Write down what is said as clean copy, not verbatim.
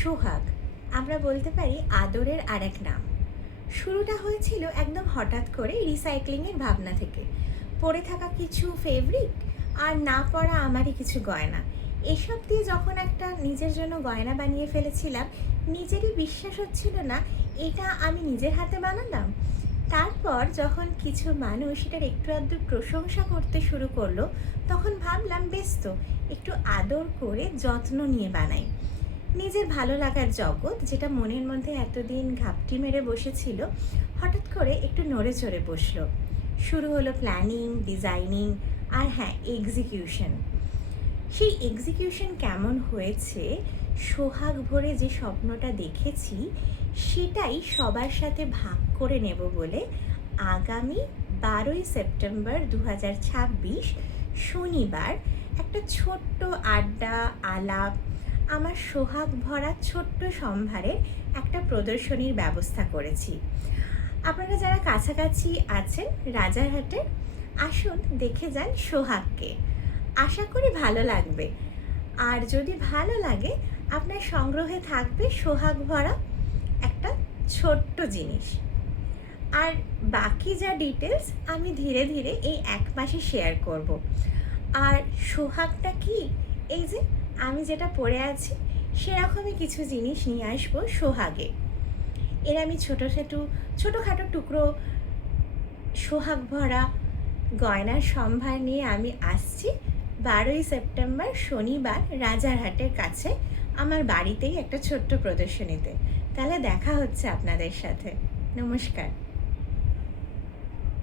সোহাগ আমরা বলতে পারি আদরের আরেক নাম। শুরুটা হয়েছিল একদম হঠাৎ করে রিসাইক্লিংয়ের ভাবনা থেকে। পড়ে থাকা কিছু ফেব্রিক আর না পরা আমারই কিছু গয়না, এসব দিয়ে যখন একটা নিজের জন্য গয়না বানিয়ে ফেলেছিলাম, নিজেরই বিশ্বাস হচ্ছিল না এটা আমি নিজের হাতে বানালাম। তারপর যখন কিছু মানুষ এটার একটু আধটু প্রশংসা করতে শুরু করলো, তখন ভাবলাম বেশ তো, একটু আদর করে যত্ন নিয়ে বানাই। নিজের ভালো লাগার জগৎ, যেটা মনের মধ্যে এতদিন ঘাপটি মেরে বসেছিল, হঠাৎ করে একটু নড়ে চড়ে বসলো। শুরু হলো প্ল্যানিং, ডিজাইনিং, আর হ্যাঁ, এক্সিকিউশন। সেই এক্সিকিউশন কেমন হয়েছে, সোহাগ ভরে যে স্বপ্নটা দেখেছি সেটাই সবার সাথে ভাগ করে নেব বলে আগামী 12ই সেপ্টেম্বর 2026 শনিবার একটা ছোট্ট আড্ডা, আলাপ, আমার সোহাগ ভরা ছোট্ট সম্ভারের একটা প্রদর্শনীর ব্যবস্থা করেছি। আপনারা যারা কাছাকাছি আছেন রাজারহাটের, আসুন দেখে যান সোহাগকে। আশা করি ভালো লাগবে। আর যদি ভালো লাগে, আপনার সংগ্রহে থাকবে সোহাগ ভরা একটা ছোট্ট জিনিস। আর বাকি যা ডিটেলস আমি ধীরে ধীরে এই 1 মাসে শেয়ার করব। আর সোহাগটা কি, এই যে আমি যেটা পরে আছি সেরকমই কিছু জিনিস নিয়ে আসবো সোহাগে। এর আমি ছোটোখাটো টুকরো সোহাগ ভরা গয়নার সম্ভার নিয়ে আমি আসছি 12ই সেপ্টেম্বর শনিবার রাজারহাটের কাছে আমার বাড়িতেই একটা ছোট্ট প্রদর্শনীতে। তাহলে দেখা হচ্ছে আপনাদের সাথে। নমস্কার।